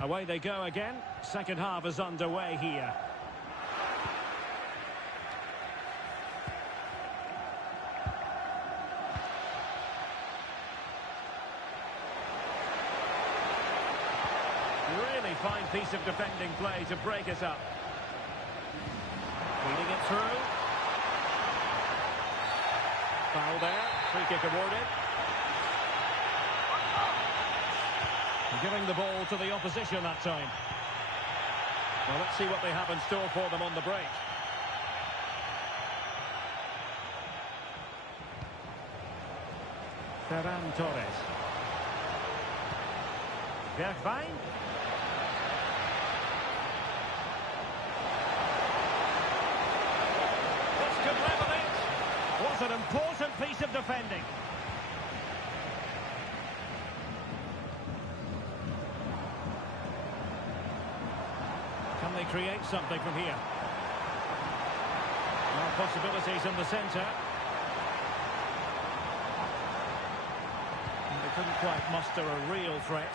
Away they go again. Second half is underway here. Really fine piece of defending play to break us up. Feeding it through. Foul there. Free kick awarded. Giving the ball to the opposition that time. Well, let's see what they have in store for them on the break. Ferran Torres. Bergwijn. This could level it. Was an important piece of defending. Can they create something from here? More possibilities in the centre. And they couldn't quite muster a real threat.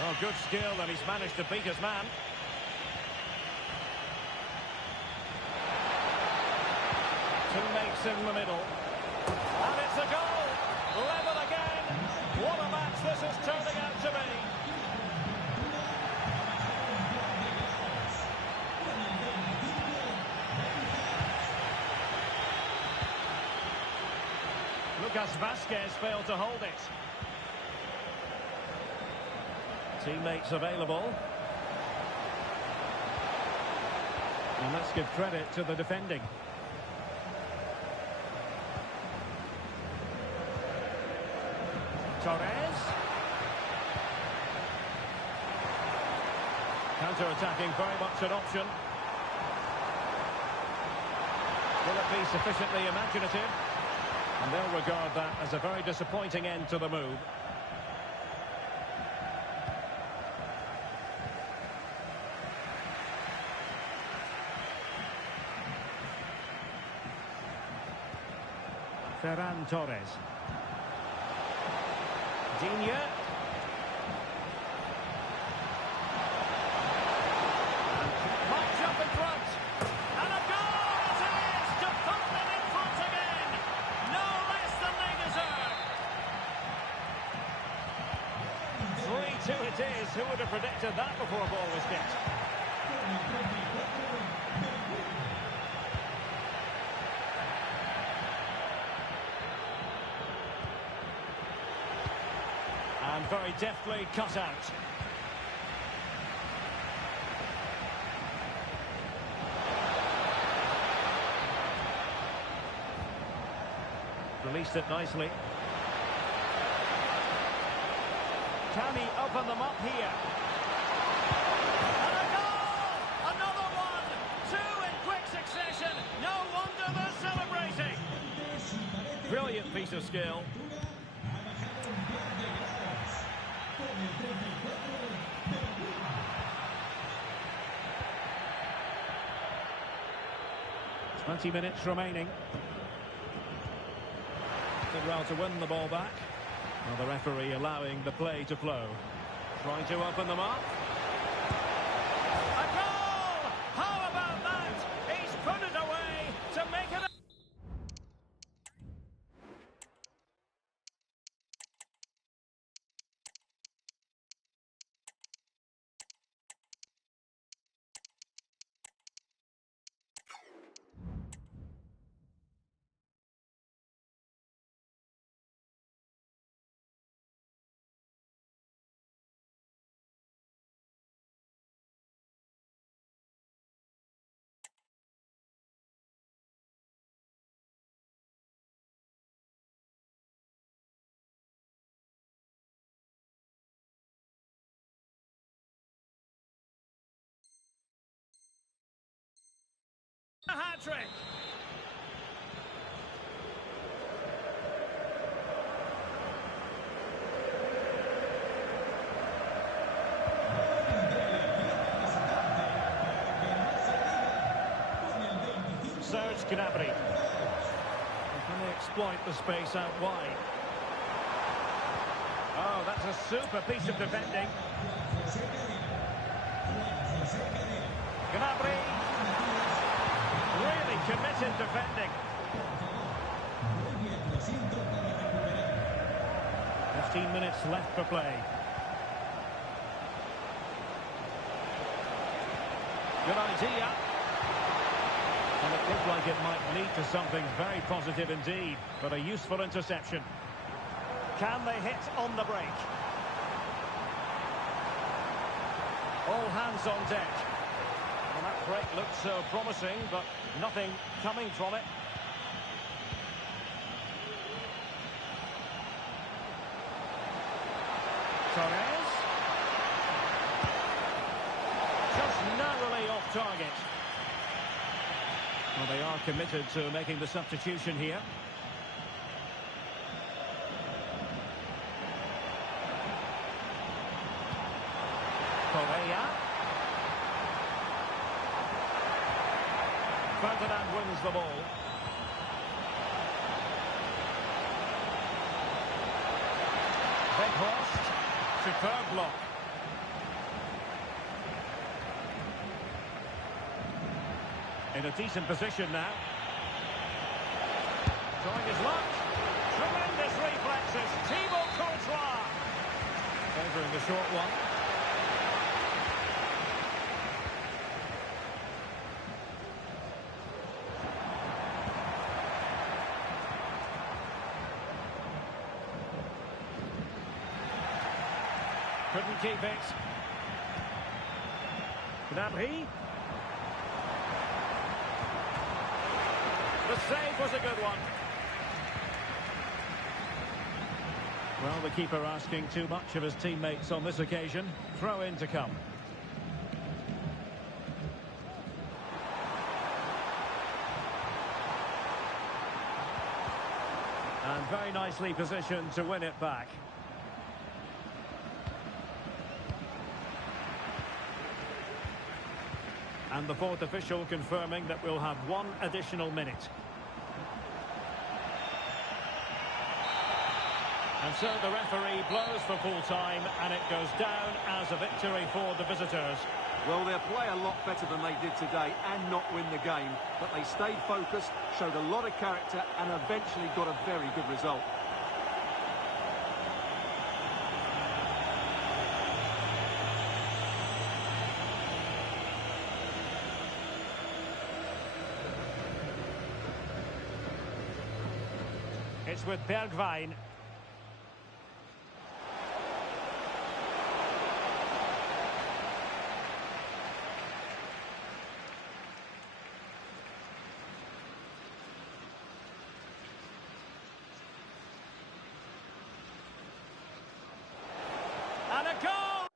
Oh, good skill, and he's managed to beat his man. Teammates in the middle. And it's a goal! Level again. What a match this is turning out to be. Lucas Vazquez failed to hold it. Teammates available. And let's give credit to the defending. Torres. Counter-attacking, very much an option. Will it be sufficiently imaginative? And they'll regard that as a very disappointing end to the move. Ferran Torres. Digne. March up in front. And a goal it is to put them in front again. No less than they deserve. 3-2 it is. Who would have predicted that before a ball was kicked? And very deftly cut out. Released it nicely. Can he open them up here? And a goal! Another one! Two in quick succession. No wonder they're celebrating. Brilliant piece of skill. 20 minutes remaining. Did well to win the ball back. Well, the referee allowing the play to flow. Trying to open them up. A goal! How about that? He's put it away to make it a... A hat-trick. Serge Gnabry. Can they exploit the space out wide. Oh, that's a super piece of defending. Gnabry. Really committed defending. 15 minutes left for play. Good idea. And it looked like it might lead to something very positive indeed, but a useful interception. Can they hit on the break? All hands on deck. Well, that break looked so promising, but nothing coming from it. Torres. Just narrowly off target. Well, they are committed to making the substitution here. Correa. Ferdinand wins the ball. Weghorst. Superb block. In a decent position now. Trying his luck. Tremendous reflexes. Thibaut Courtois. Favouring the short one. Couldn't keep it. Gnabry. The save was a good one. Well, the keeper asking too much of his teammates on this occasion. Throw in to come. And very nicely positioned to win it back. And the fourth official confirming that we'll have one additional minute. And so the referee blows for full time, and it goes down as a victory for the visitors. Well, they'll play a lot better than they did today and not win the game. But they stayed focused, showed a lot of character, and eventually got a very good result. It's with Bergwijn. And a goal!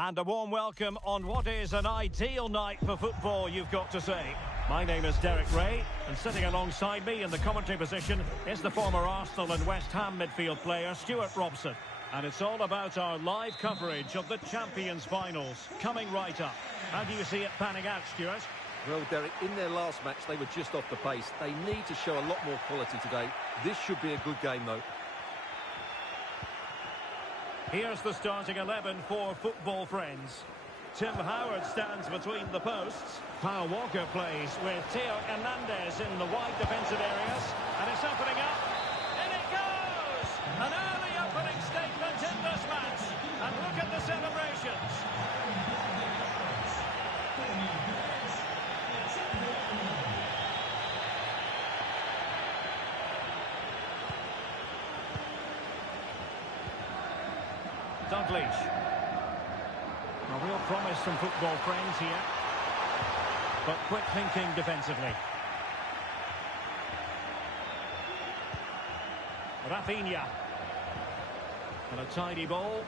And a warm welcome on what is an ideal night for football, you've got to say. My name is Derek Ray, and sitting alongside me in the commentary position is the former Arsenal and West Ham midfield player, Stuart Robson. And it's all about our live coverage of the Champions finals, coming right up. How do you see it panning out, Stuart? Well, Derek, in their last match, they were just off the pace. They need to show a lot more quality today. This should be a good game, though. Here's the starting 11 for football friends. Tim Howard stands between the posts. Kyle Walker plays with Theo Hernandez in the wide defensive areas. And it's opening up. In it goes! An early opening statement in this match. And look at the celebrations. Dalglish. A real promise from football friends here. But quick thinking defensively. Rafinha. And a tidy ball.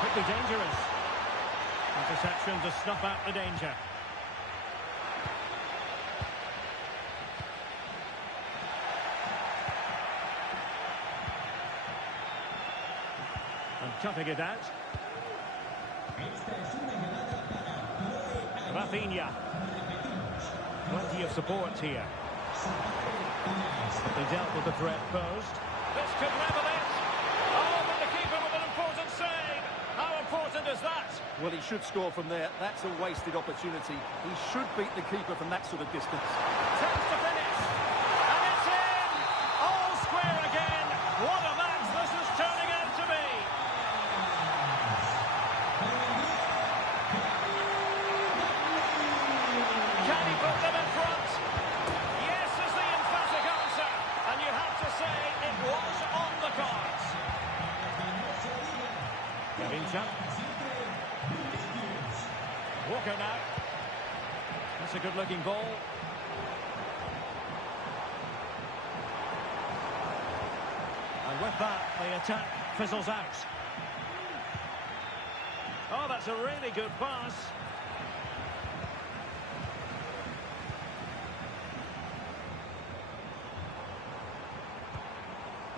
Could be dangerous. Interception to snuff out the danger. And cutting it out. Rafinha. Plenty of support here. But they dealt with the threat posed. This could level it. Oh, but the keeper with an important save. How important is that? Well, he should score from there. That's a wasted opportunity. He should beat the keeper from that sort of distance. Chance to finish. And it's in. All square again. What a match this is turning out to be. Can he put them in front? Yes is the emphatic answer. And you have to say it was on the cards. Gavincha. Walker now. That's a good-looking ball. And with that, the attack fizzles out. Oh, that's a really good pass.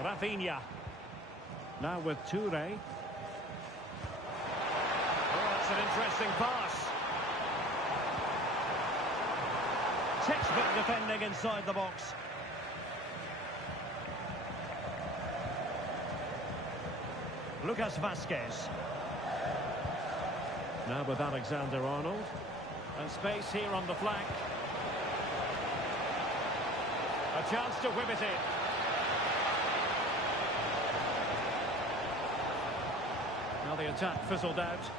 Rafinha. Now with Toure. Oh, that's an interesting pass. Textbook defending inside the box. Lucas Vasquez. Now with Alexander-Arnold. And space here on the flank. A chance to whip it in. Now the attack fizzled out.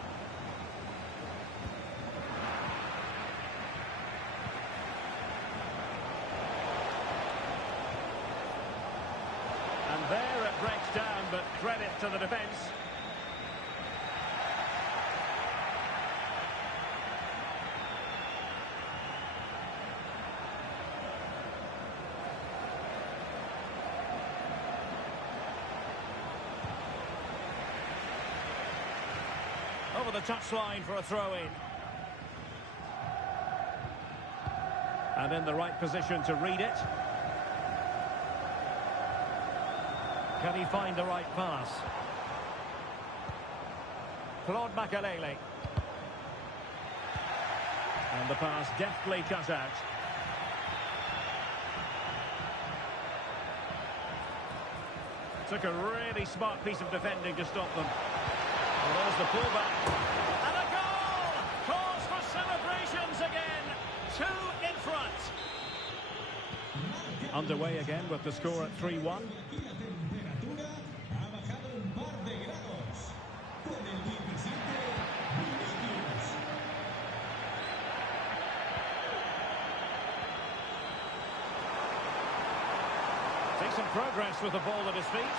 And there it breaks down, but credit to the defence. Over the touchline for a throw-in. And in the right position to read it. Can he find the right pass? Claude Makelele. And the pass deftly cut out. Took a really smart piece of defending to stop them. Well, there's the pullback. And a goal! Cause for celebrations again. 2 in front. Underway again with the score at 3-1. Decent progress with the ball at his feet.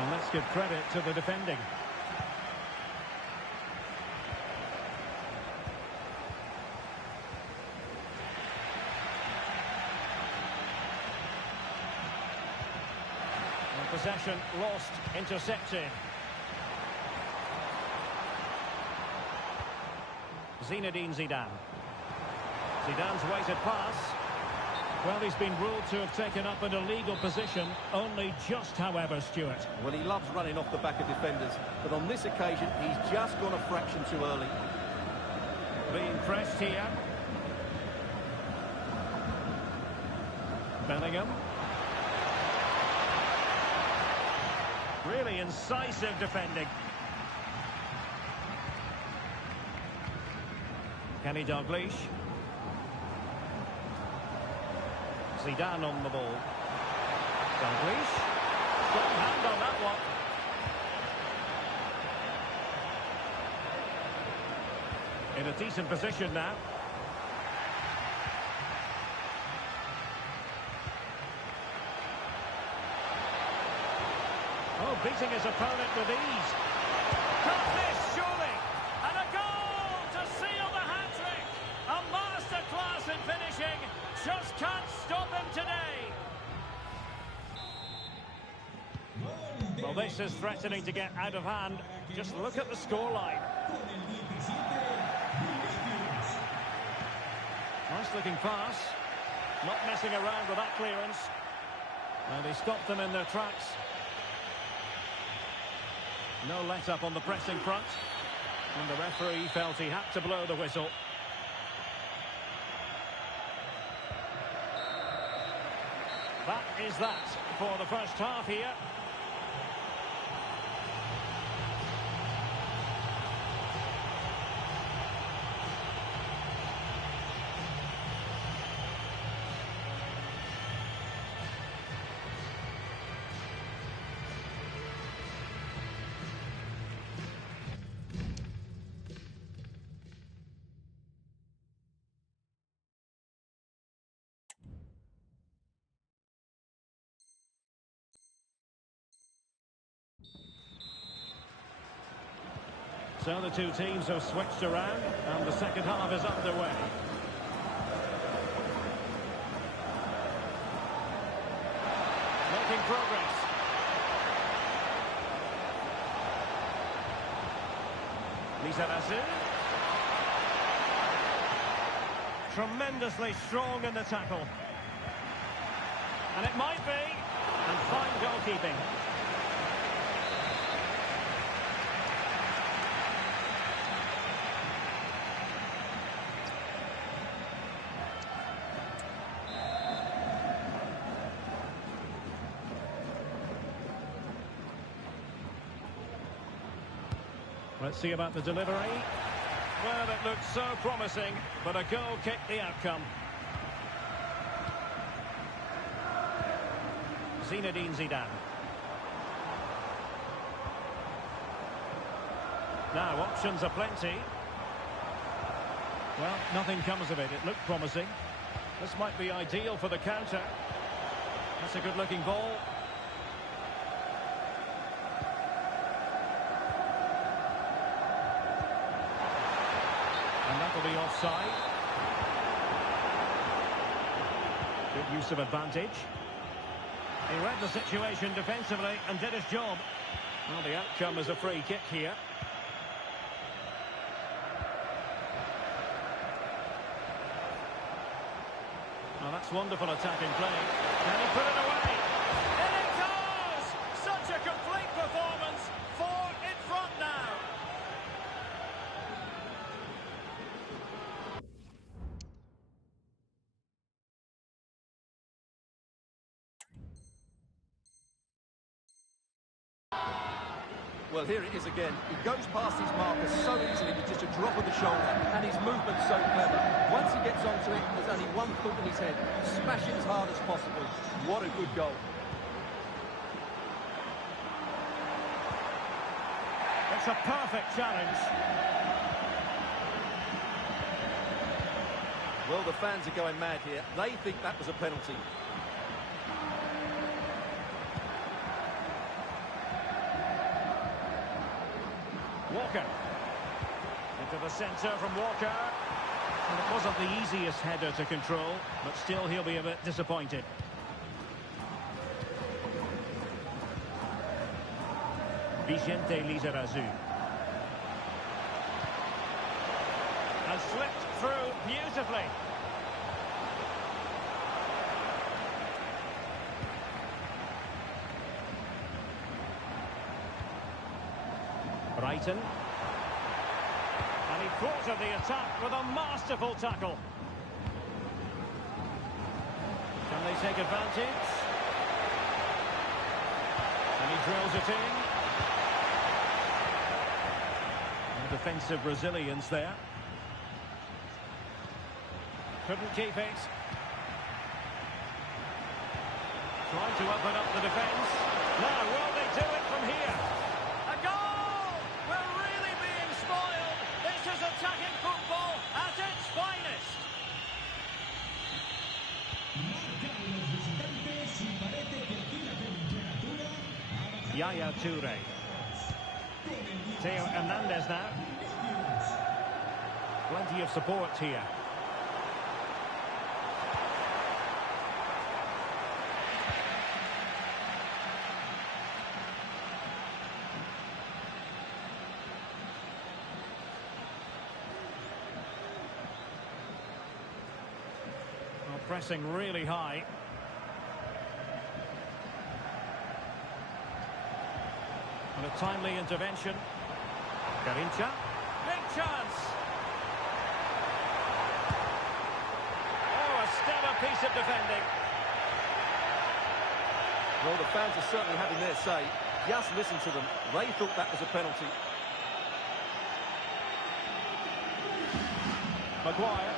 And let's give credit to the defending. possession lost, intercepted. Zinedine Zidane. Zidane's weighted pass. Well, he's been ruled to have taken up an illegal position, only just, however, Stuart. Well, he loves running off the back of defenders, but on this occasion, he's just gone a fraction too early. Being pressed here. Bellingham. Really incisive defending. Kenny Dalglish. Zidane on the ball. Dalglish. Strong hand on that one. In a decent position now. Oh, beating his opponent with ease. Cut this, surely. And a goal to seal the hat-trick. A masterclass in finishing. Just can't stop him today. Well, this is threatening to get out of hand. Just look at the scoreline. Nice looking pass. Not messing around with that clearance. And he stopped them in their tracks. No let-up on the pressing front. And the referee felt he had to blow the whistle. That is that for the first half here. So the two teams have switched around and the second half is underway. Making progress. Lizarazu. Tremendously strong in the tackle. And it might be. And fine goalkeeping. Let's see about the delivery. Well, it looked so promising, but a goal kicked the outcome. Zinedine Zidane. Now, options are plenty. Well, nothing comes of it. It looked promising. This might be ideal for the counter. That's a good-looking ball. And that'll be offside. Good use of advantage. He read the situation defensively and did his job. Well, the outcome is a free kick here. Well, that's wonderful attacking play. Can he put it away? And it goes! Such a complete performance. 4 in front now. Well, here it is again. He goes past his marker so easily with just a drop of the shoulder, and his movement's so clever. Once he gets onto it, there's only one thought in his head. Smash it as hard as possible. What a good goal. It's a perfect challenge. Well, the fans are going mad here. They think that was a penalty. Walker. Into the centre from Walker. And it wasn't the easiest header to control, but still he'll be a bit disappointed. Vicente Lizarazu. And slipped through beautifully. Brighton. And he thwarted the attack with a masterful tackle. Can they take advantage? And he drills it in. And defensive resilience there. Couldn't keep it. Trying to open up the defence. Now, will they do it from here? A goal! We're really being spoiled. This is attacking football at its finest. Yaya Toure. Theo Hernandez now. Plenty of support here. Pressing really high. And a timely intervention. Garincha. Big chance. Oh, a stellar piece of defending. Well, the fans are certainly having their say. Just listen to them. They thought that was a penalty. Maguire.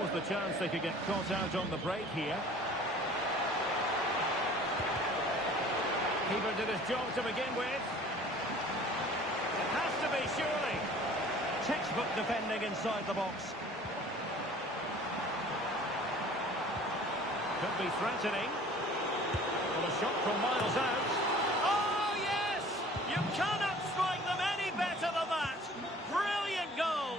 What was the chance they could get caught out on the break here? Keeper did his job to begin with. It has to be, surely. Textbook defending inside the box. Could be threatening. Well, a shot from miles out. Oh, yes! You cannot strike them any better than that. Brilliant goal.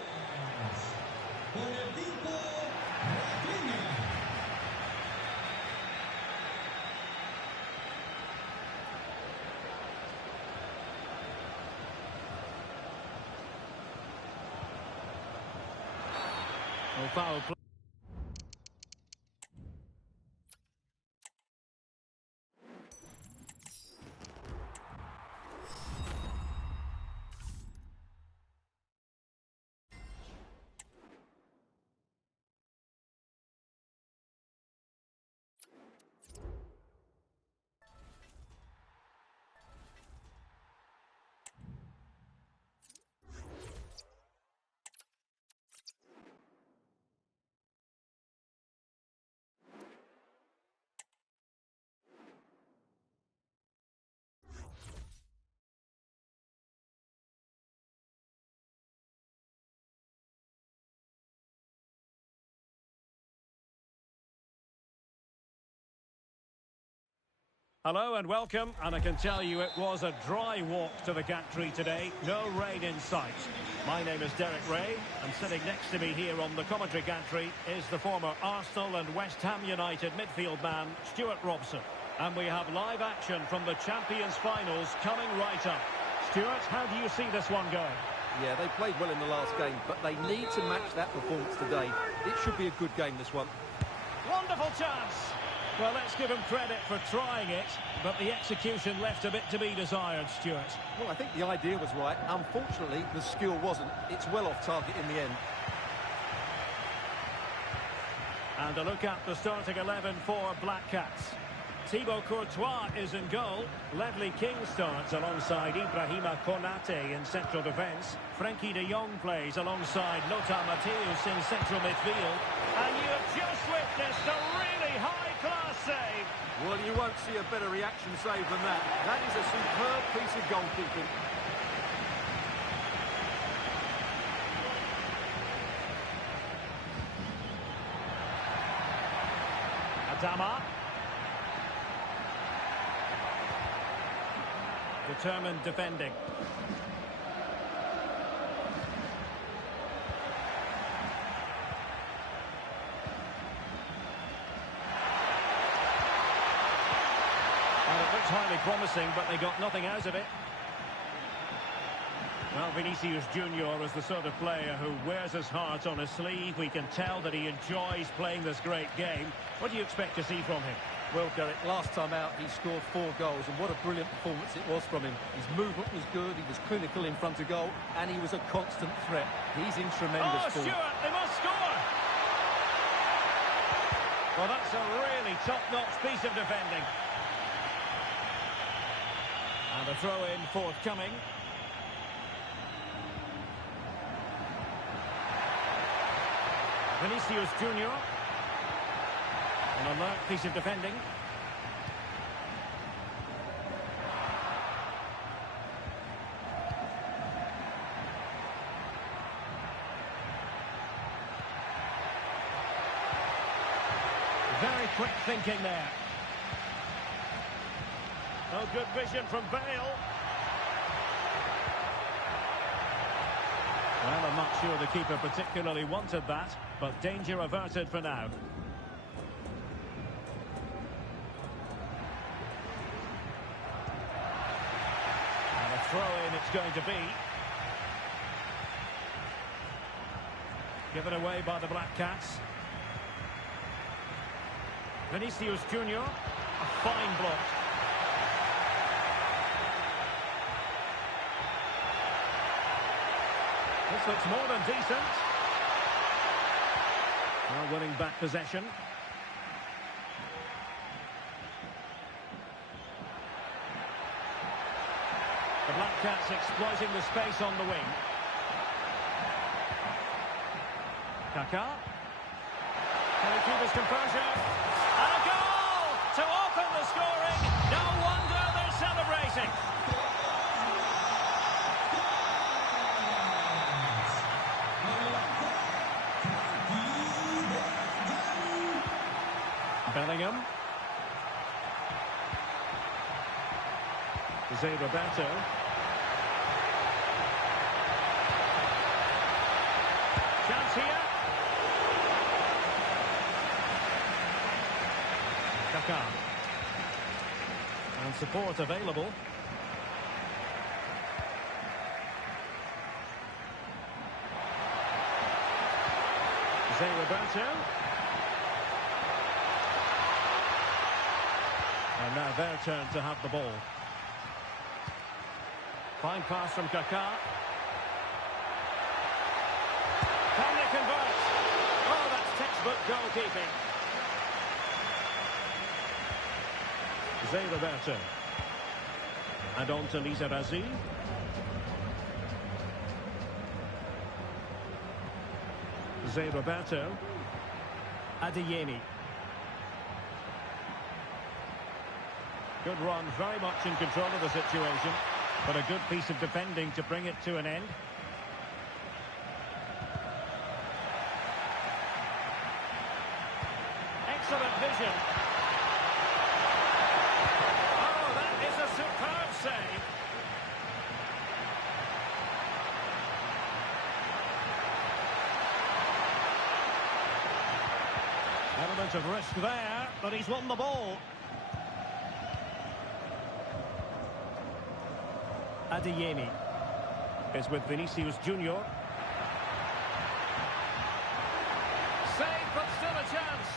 Well, foul play. Hello and welcome, and I can tell you it was a dry walk to the gantry today, no rain in sight. My name is Derek Ray, and sitting next to me here on the commentary gantry is the former Arsenal and West Ham United midfield man, Stuart Robson. And we have live action from the Champions finals coming right up. Stuart, how do you see this one going? Yeah, they played well in the last game, but they need to match that performance today. It should be a good game, this one. Wonderful chance! Well, let's give him credit for trying it, but the execution left a bit to be desired, Stuart. Well, I think the idea was right. Unfortunately, the skill wasn't. It's well off target in the end. And a look at the starting 11 for Black Cats. Thibaut Courtois is in goal. Ledley King starts alongside Ibrahima Konate in central defence. Frenkie de Jong plays alongside Lothar Matthäus in central midfield. And you have just witnessed a really high-class save. Well, you won't see a better reaction save than that. That is a superb piece of goalkeeping. Adama. Determined defending. Well, it looks highly promising, but they got nothing out of it. Well, Vinicius Junior is the sort of player who wears his heart on his sleeve. We can tell that he enjoys playing this great game. What do you expect to see from him? Well, Derek, last time out he scored 4 goals, and what a brilliant performance it was from him. His movement was good, he was clinical in front of goal, and he was a constant threat. He's in tremendous form. Stewart, they must score! Well, that's a really top-notch piece of defending. And a throw-in forthcoming. Vinicius Junior. An alert piece of defending. Very quick thinking there. No good vision from Bale. Well, I'm not sure the keeper particularly wanted that, but danger averted for now. And a throw-in it's going to be. Given away by the Black Cats. Vinicius Junior, a fine block. This looks more than decent. Well, winning back possession. The Black Cats exploiting the space on the wing. Kaká. Can he keep his composure? And a goal to open the scoring. No wonder they're celebrating. Bellingham. Jose Roberto. Chance here. Kaká. And support available. Jose Roberto. And now their turn to have the ball. Fine pass from Kaká. Can they convert? Oh, that's textbook goalkeeping. Jose Roberto. And on to Lizarazu. Jose Roberto. Adeyemi. Good run, very much in control of the situation, but a good piece of defending to bring it to an end. Excellent vision. Oh, that is a superb save. Element of risk there, but he's won the ball. Adeyemi is with Vinicius Junior. Save, but still a chance.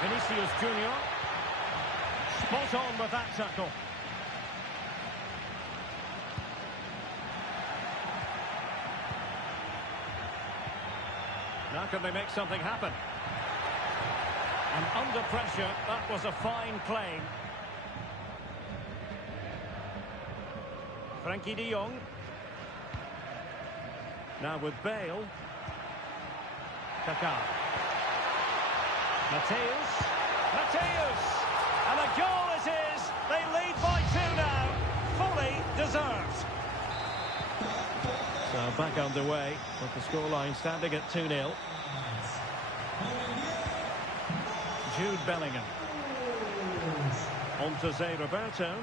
Vinicius Junior. Spot on with that tackle. Now can they make something happen? And under pressure, that was a fine claim. Frankie de Jong. Now with Bale. Kaká. Mateus. And a goal it is. They lead by 2 now. Fully deserved. So back underway with the scoreline standing at 2-0. Jude Bellingham. On to Jose Roberto.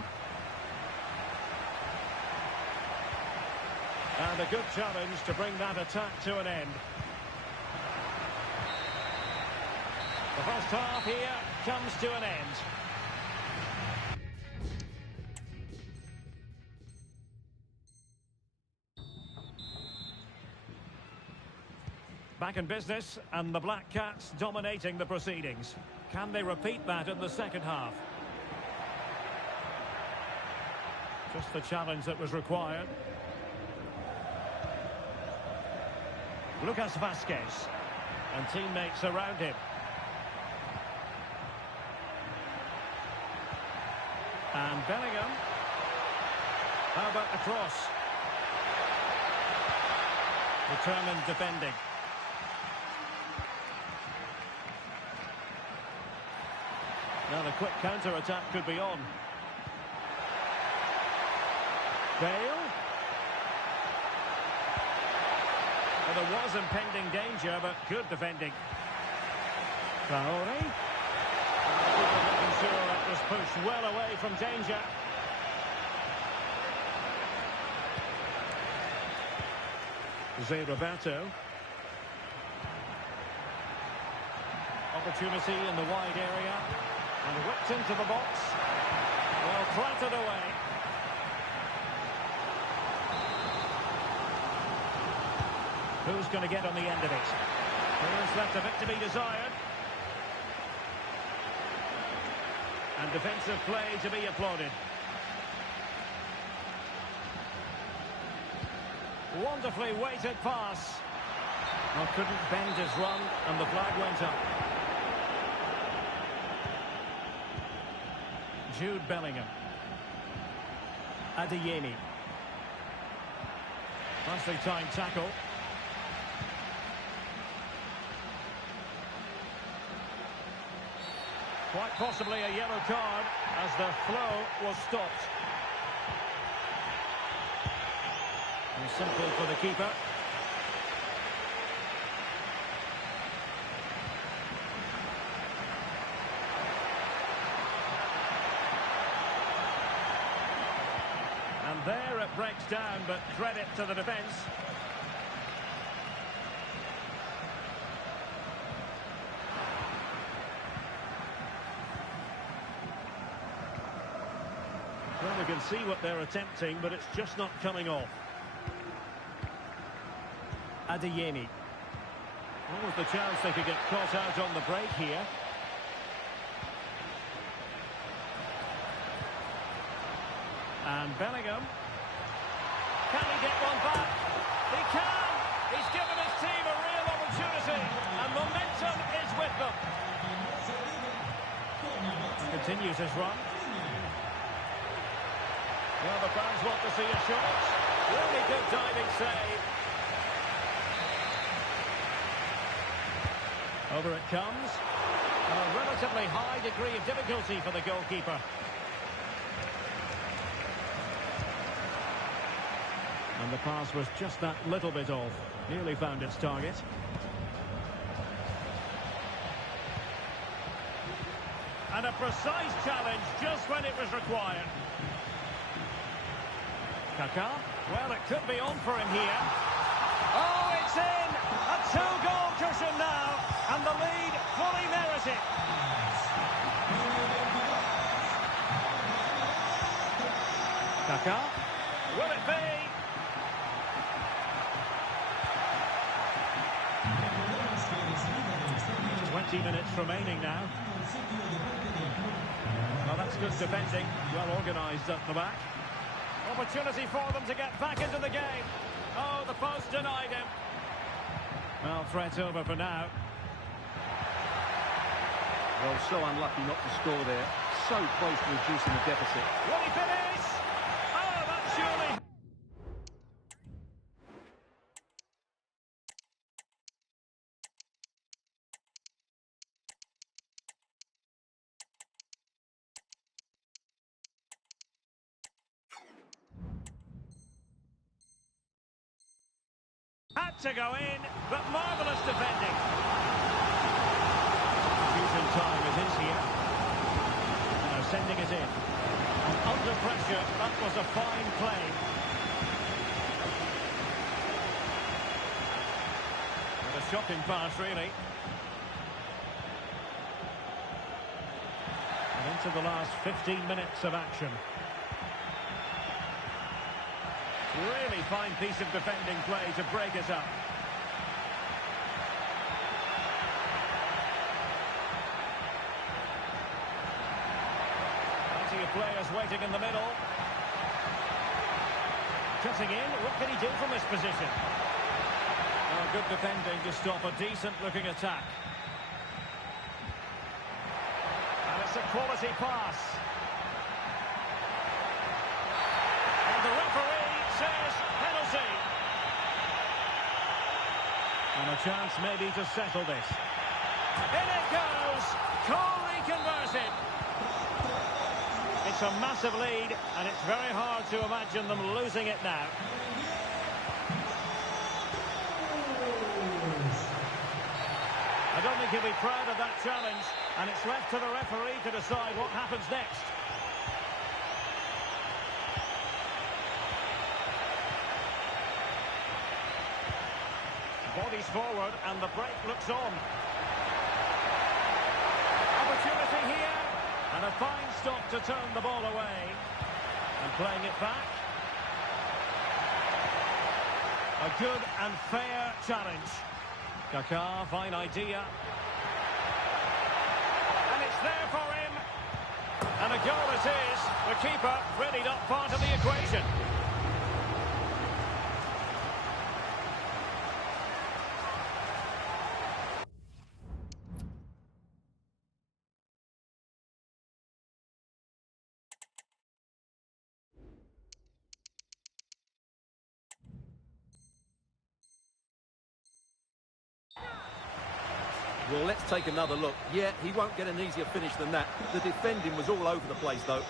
And a good challenge to bring that attack to an end. The first half here comes to an end. Back in business, and the Black Cats dominating the proceedings. Can they repeat that in the second half? Just the challenge that was required. Lucas Vasquez. And teammates around him. And Bellingham. How about the cross? Determined defending. Now the quick counter-attack could be on. Bale. Well, there was impending danger, but good defending. Traore. Making sure that was pushed well away from danger. Jose Roberto. Opportunity in the wide area. And whipped into the box. Well, clattered away. Who's going to get on the end of it? There's left a bit to be desired. And defensive play to be applauded. Wonderfully weighted pass. Well, couldn't bend his run, and the flag went up. Jude Bellingham. Adeyemi. Nicely timed tackle. Quite possibly a yellow card as the flow was stopped. And simple for the keeper. And there it breaks down, but credit to the defence. Well, we can see what they're attempting, but it's just not coming off. Adeyemi. Almost the chance they could get caught out on the break here. And Bellingham. Can he get one back? He can! He's given his team a real opportunity, and momentum is with them. Continues his run. Well, the fans want to see a shot. Really good diving save. Over it comes. A relatively high degree of difficulty for the goalkeeper. And the pass was just that little bit off. Nearly found its target. And a precise challenge just when it was required. Kaká. Well, it could be on for him here. Oh, it's in! A two-goal cushion now, and the lead fully merited. Kaká. Will it be? There's 20 minutes remaining now. Well, that's good defending. Well organised at the back. Opportunity for them to get back into the game. Oh, the post denied him. Well, threat over for now. Well, so unlucky not to score there. So close to reducing the deficit. Will he finish? Oh, that's surely... Had to go in, but marvellous defending. Fusion time it is here. Now sending it in. And under pressure, that was a fine play. And a shocking pass, really. into the last 15 minutes of action. Really fine piece of defending play to break it up. Plenty of players waiting in the middle. Cutting in, what can he do from this position? Oh, good defending to stop a decent-looking attack. And it's a quality pass. And the referee says penalty. And a chance maybe to settle this. In it goes! Coolly converted. It's a massive lead, and it's very hard to imagine them losing it now. I don't think he'll be proud of that challenge, and it's left to the referee to decide what happens next. Bodies forward, and the break looks on. Opportunity here. And a fine stop to turn the ball away. And playing it back. A good and fair challenge. Kaká, fine idea. And it's there for him. And a goal it is. The keeper really not part of the equation. Well, let's take another look. Yeah, he won't get an easier finish than that. The defending was all over the place, though.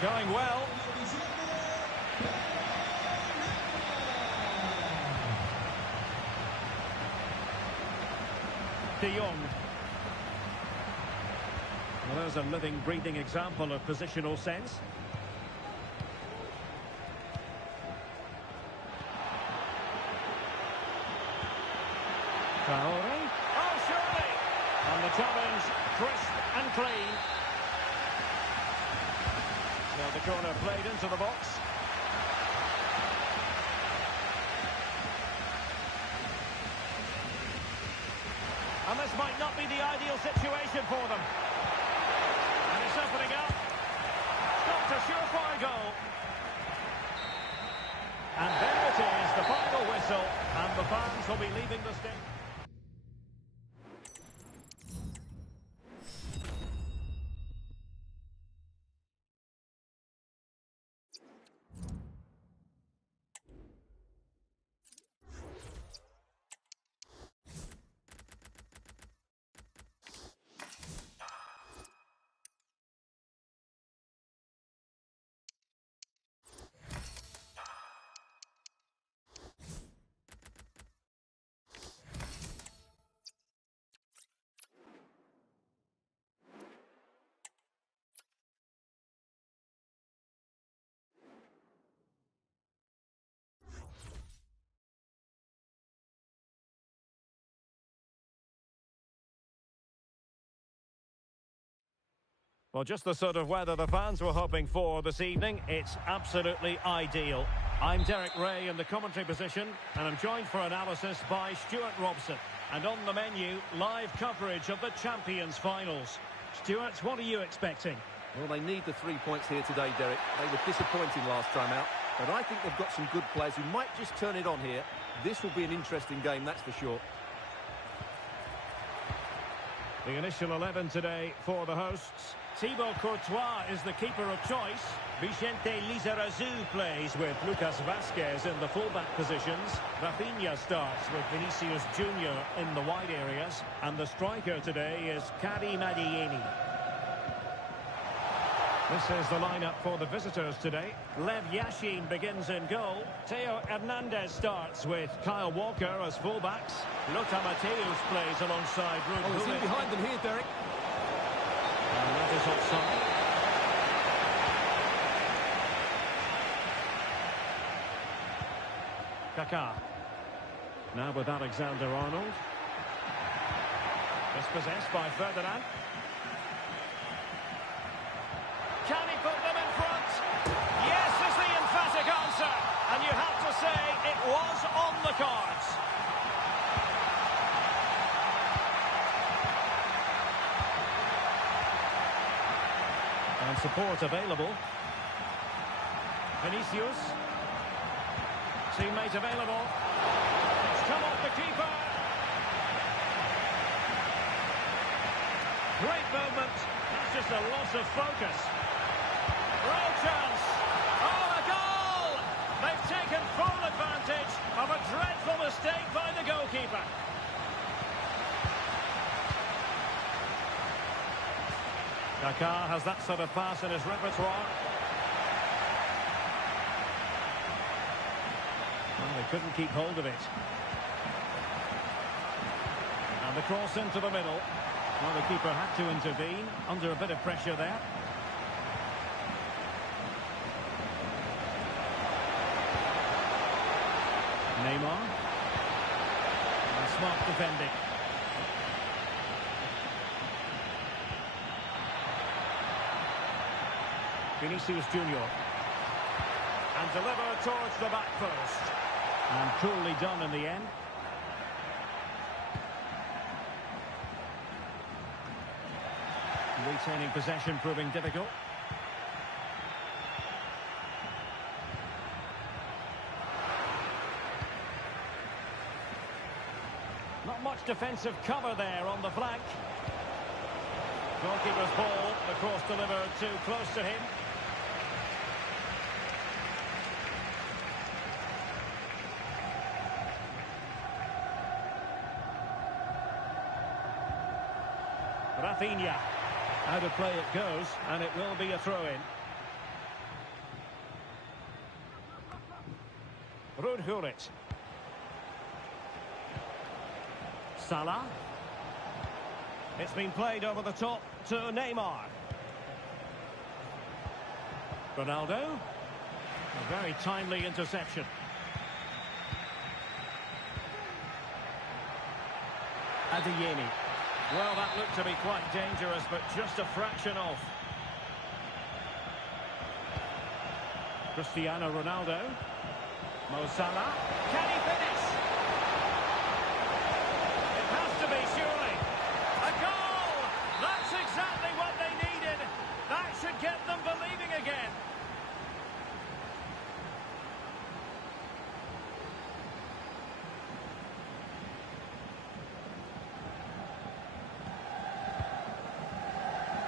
Going well. De Jong. Well, there's a living, breathing example of positional sense. Traore. Oh, surely! And the challenge, crisp and clean. Now the corner played into the box. And this might not be the ideal situation for them. And it's opening up. Stopped a surefire goal. And there it is, the final whistle. And the fans will be leaving the stadium. Well, just the sort of weather the fans were hoping for this evening. It's absolutely ideal. I'm Derek Ray in the commentary position, and I'm joined for analysis by Stuart Robson. And on the menu, live coverage of the Champions finals. Stuart, what are you expecting? Well, they need the 3 points here today, Derek. They were disappointing last time out, but I think they've got some good players who might just turn it on here. This will be an interesting game, that's for sure. The initial 11 today for the hosts. Thibaut Courtois is the keeper of choice. Vicente Lizarazu plays with Lucas Vazquez in the fullback positions. Rafinha starts with Vinicius Junior in the wide areas. And the striker today is Karim Adeyemi. This is the lineup for the visitors today. Lev Yashin begins in goal. Theo Hernandez starts with Kyle Walker as fullbacks. Lothar Matthäus plays alongside Ruud Oh, is he behind them here, Derek? And that is offside. Kaká. Now with Alexander-Arnold. Dispossessed by Ferdinand. Can he put them in front? Yes is the emphatic answer. And you have to say it was on the cards. And support available. Vinicius. Teammate available. It's come off the keeper. Great movement. That's just a loss of focus. Real chance. Oh, a goal! They've taken full advantage of a dreadful mistake by the goalkeeper. Kaká has that sort of pass in his repertoire. Well, they couldn't keep hold of it. And the cross into the middle. Well, the keeper had to intervene under a bit of pressure there. Neymar. And smart defending. Vinicius Junior. And delivered towards the back post. And coolly done in the end. Retaining possession proving difficult. Not much defensive cover there on the flank. Goalkeeper's ball, the cross delivered too close to him. Rafinha. Out of play it goes, and it will be a throw-in. Rudhurit. Salah. It's been played over the top to Neymar. Ronaldo. A very timely interception. Adeyemi. Well, that looked to be quite dangerous, but just a fraction off. Cristiano Ronaldo. Mo Salah. Can he finish? It has to be, surely. A goal! That's exactly what they needed. That should get them believing again.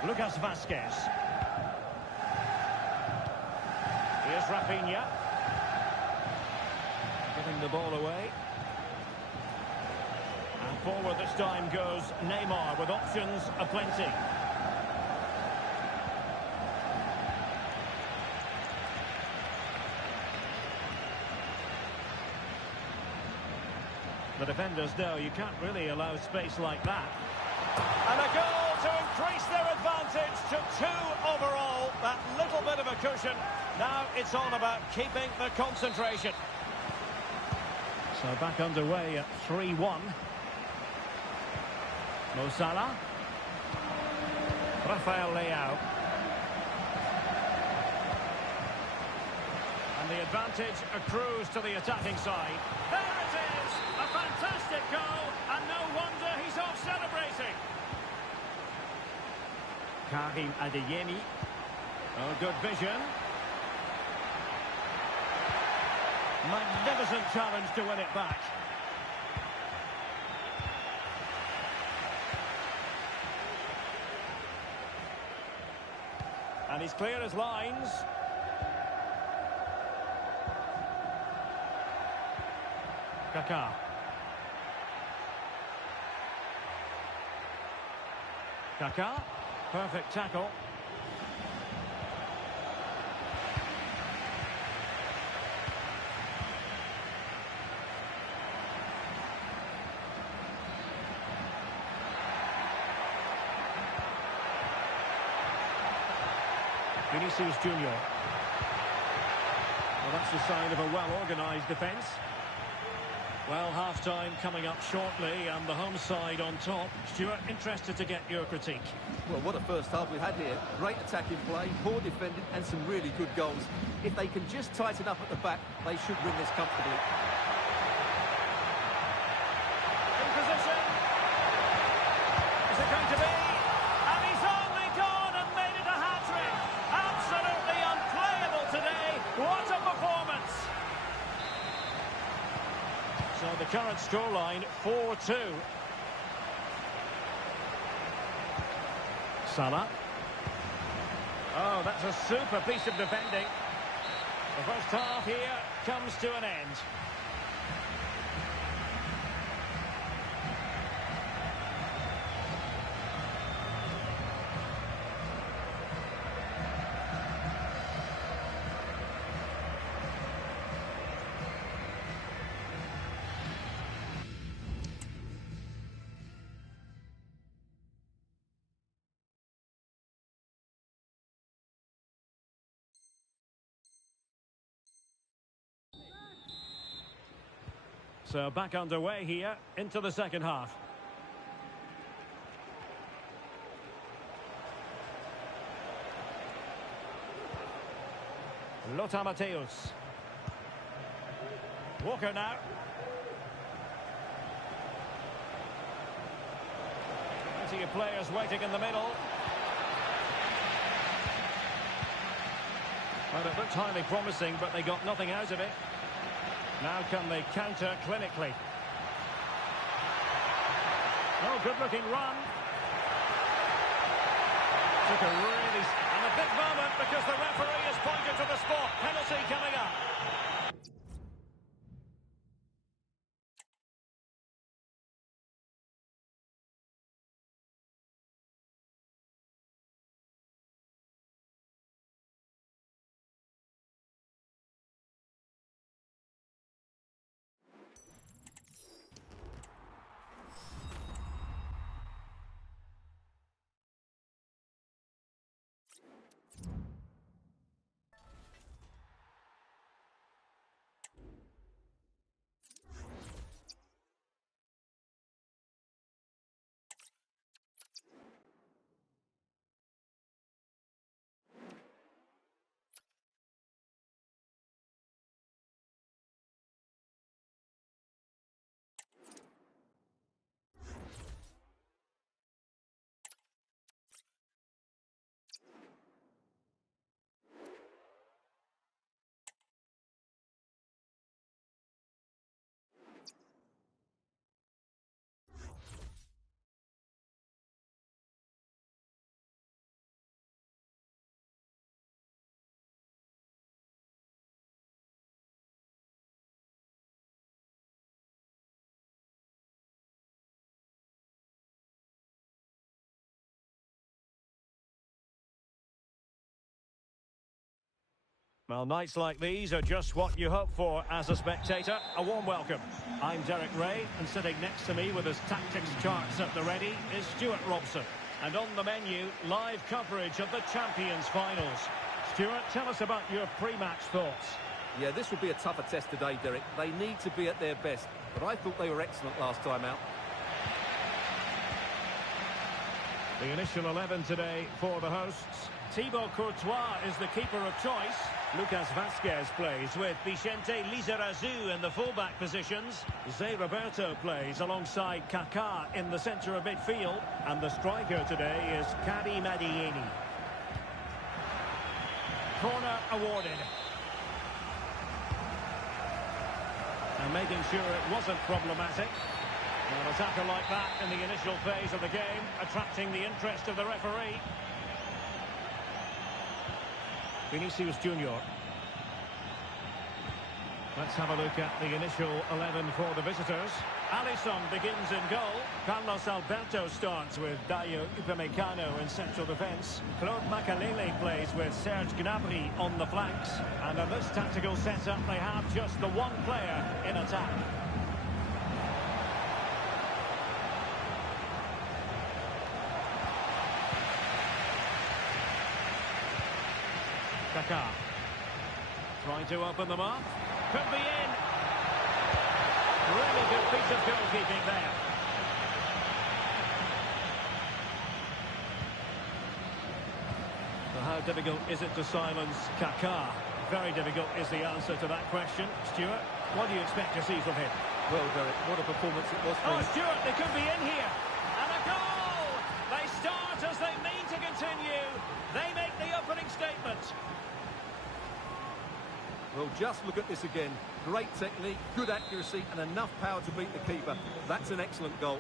Lucas Vazquez. Here's Rafinha. Giving the ball away. And forward this time goes Neymar with options aplenty. The defenders know you can't really allow space like that. And a goal to increase their advantage to 2 overall. That little bit of a cushion. Now it's all about keeping the concentration. So back underway at 3-1. Mo Salah. Rafael Leao. And the advantage accrues to the attacking side. There it is! A fantastic goal, and no wonder he's off celebrating. Karim Adeyemi. Oh, good vision. Magnificent challenge to win it back. And he's clear as lines. Kaká. Kaká. Perfect tackle. Vinicius Junior. Well, that's the sign of a well-organised defence. Well, half-time coming up shortly and the home side on top. Stuart, interested to get your critique. Well, what a first half we had here. Great attacking play, poor defending and some really good goals. If they can just tighten up at the back, they should win this comfortably. In position. Is it going to be? And he's only gone and made it a hat-trick. Absolutely unplayable today. What a performance. So the current scoreline, 4-2. Salah. Oh, that's a super piece of defending. The first half here comes to an end. So back underway here into the second half. Lothar Matthäus. Walker now. Plenty of players waiting in the middle. Well, it looked highly promising, but they got nothing out of it. Now can they counter clinically? Oh, good-looking run. Took a really... and a big moment because the referee has pointed to the spot. Penalty coming up. Well, nights like these are just what you hope for as a spectator. A warm welcome. I'm Derek Ray, and sitting next to me with his tactics charts at the ready is Stuart Robson. And on the menu, live coverage of the Champions finals. Stuart, tell us about your pre-match thoughts. Yeah, this will be a tougher test today, Derek. They need to be at their best, but I thought they were excellent last time out. The initial 11 today for the hosts. Thibaut Courtois is the keeper of choice. Lucas Vazquez plays with Vicente Lizarazu in the fullback positions. Zé Roberto plays alongside Kaká in the centre of midfield. And the striker today is Karim Adeyemi. Corner awarded. And making sure it wasn't problematic. An attacker like that in the initial phase of the game, attracting the interest of the referee. Vinicius Junior. Let's have a look at the initial 11 for the visitors. Alisson begins in goal. Carlos Alberto starts with Dayo Upamecano in central defence. Claude Makalele plays with Serge Gnabry on the flanks. And in this tactical setup, they have just the one player in attack. Kaká. Trying to open them up. Could be in. Really good piece of goalkeeping there. So how difficult is it to silence Kaká? Very difficult is the answer to that question. Stuart, what do you expect to see from him? Well, Derek, what a performance it was for Oh, him. Stuart, they could be in here. And a goal! They start as they mean to continue. They make the opening statement. Well, just look at this again. Great technique, good accuracy, and enough power to beat the keeper. That's an excellent goal.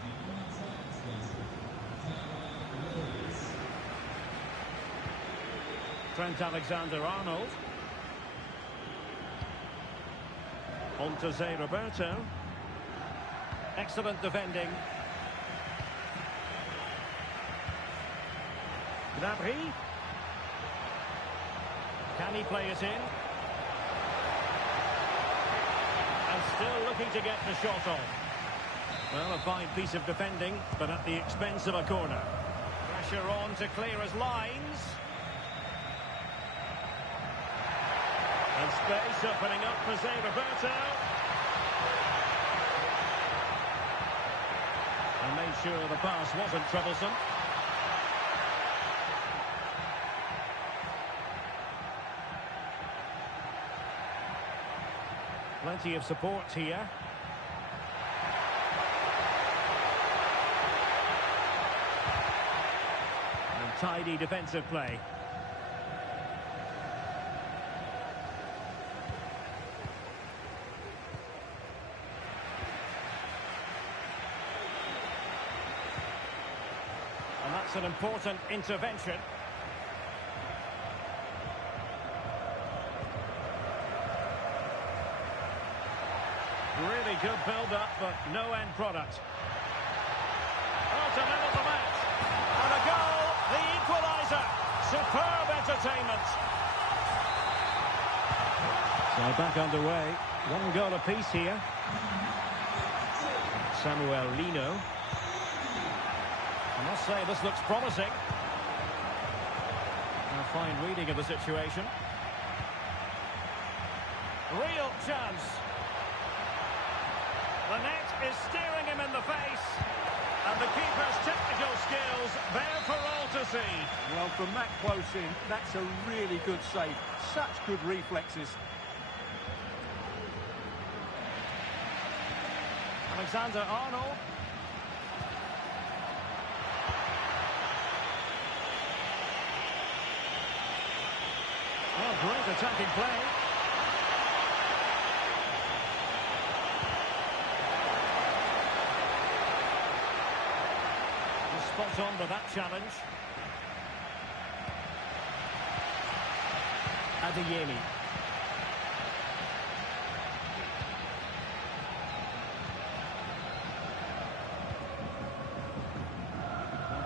Trent Alexander-Arnold. On to Zé Roberto. Excellent defending. Gnabry. Can he play it in? And still looking to get the shot off. Well, a fine piece of defending, but at the expense of a corner. Pressure on to clear his lines. And space opening up for Zé Roberto. And made sure the pass wasn't troublesome. Plenty of support here. And tidy defensive play. And that's an important intervention. Really good build-up, but no end product. Oh, to level the match. And a goal, the equaliser. Superb entertainment. So back underway. One goal apiece here. Samuel Lino. I must say, this looks promising. A fine reading of the situation. Real chance. The net is staring him in the face. And the keeper's technical skills there for all to see. Well, from that close in, that's a really good save. Such good reflexes. Alexander-Arnold. Oh, great attacking play. Spot on with that challenge. Adeyemi.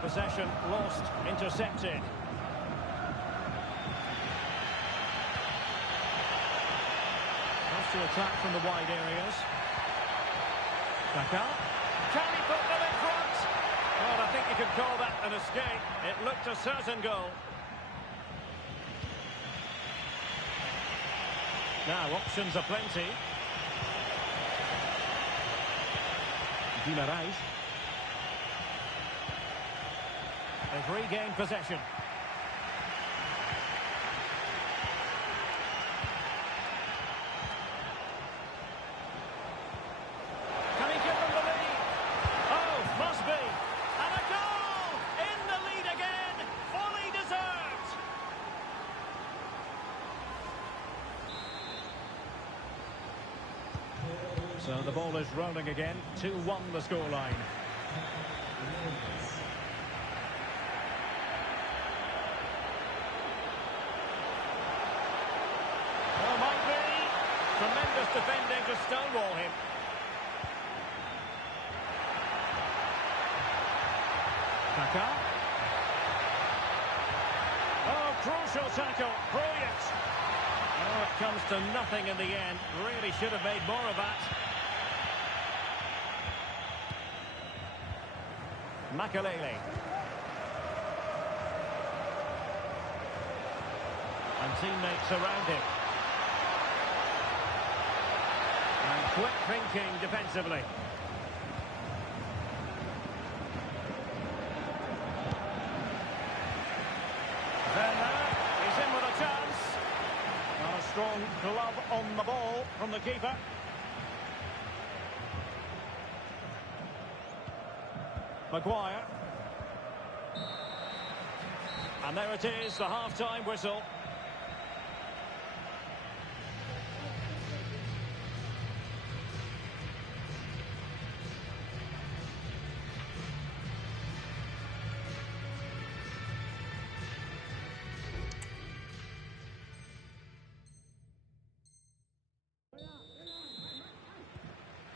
Possession lost, intercepted. Has to attack from the wide areas. Kaká. Can he put them in front? Well, I think you could call that an escape. It looked a certain goal. Now, options are plenty. Guimarães. They've regained possession. Can he give them the lead? Oh, must be. And a goal! In the lead again. Fully deserved. So the ball is rolling again. 2-1 the scoreline. Well, might be. Tremendous defending to stonewall him. Kaká. Oh, crucial tackle. Brilliant. Oh, it comes to nothing in the end. Really should have made more of that. Makalele. And teammates around him. And quick thinking defensively. He's in with a chance. Not a strong glove on the ball from the keeper. Maguire. And there it is, the half-time whistle.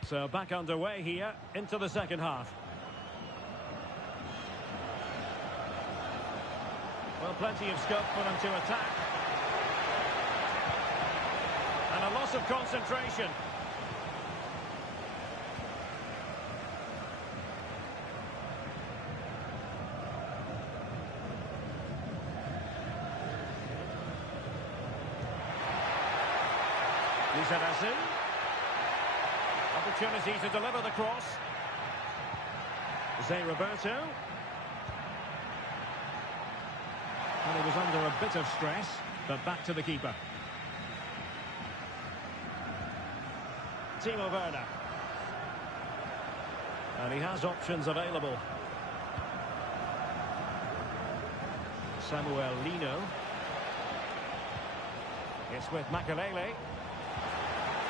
So back underway here into the second half. Well, plenty of scope for them to attack. And a loss of concentration. Lizarazu. Opportunity to deliver the cross. Zé Roberto. And he was under a bit of stress, but back to the keeper. Timo Werner. And he has options available. Samuel Lino. It's with Makelele.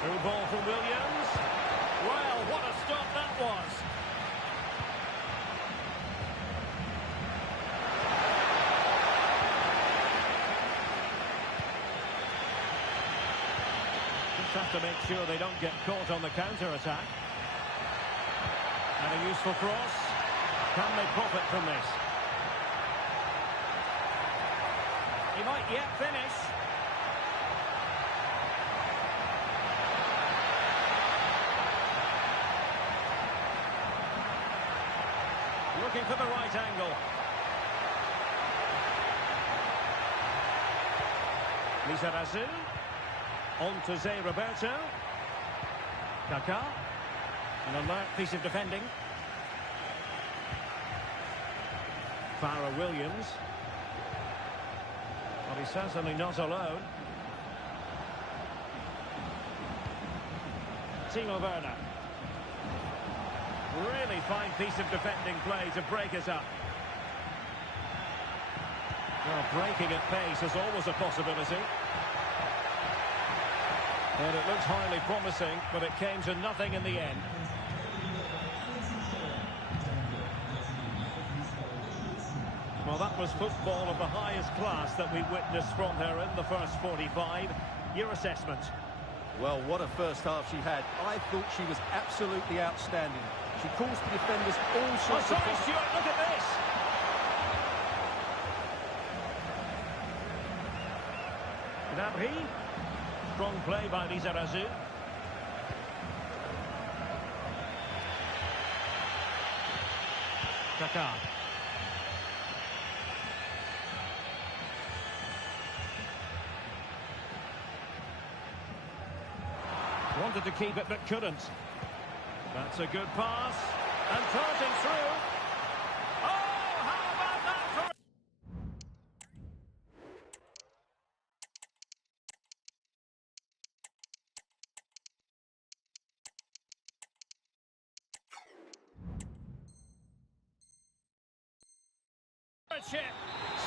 Through ball from Williams. Well, what a stop that was. Just have to make sure they don't get caught on the counter-attack. And a useful cross. Can they profit from this? He might yet finish. Looking for the right angle. Lizarazu. On to Zé Roberto. Kaká. An alert piece of defending. Farrah Williams. Well, he's certainly not alone. Timo Werner. Really fine piece of defending play to break us up. Well, breaking at pace is always a possibility. And it looks highly promising, but it came to nothing in the end. Well, that was football of the highest class that we witnessed from her in the first 45. Your assessment? Well, what a first half she had. I thought she was absolutely outstanding. She caused the defenders all sorts of... sorry, Stuart, look at this! Gnabry. Strong play by Lizarazu. Kaká. Wanted to keep it, but couldn't. That's a good pass. And darting through. Oh, how about that for...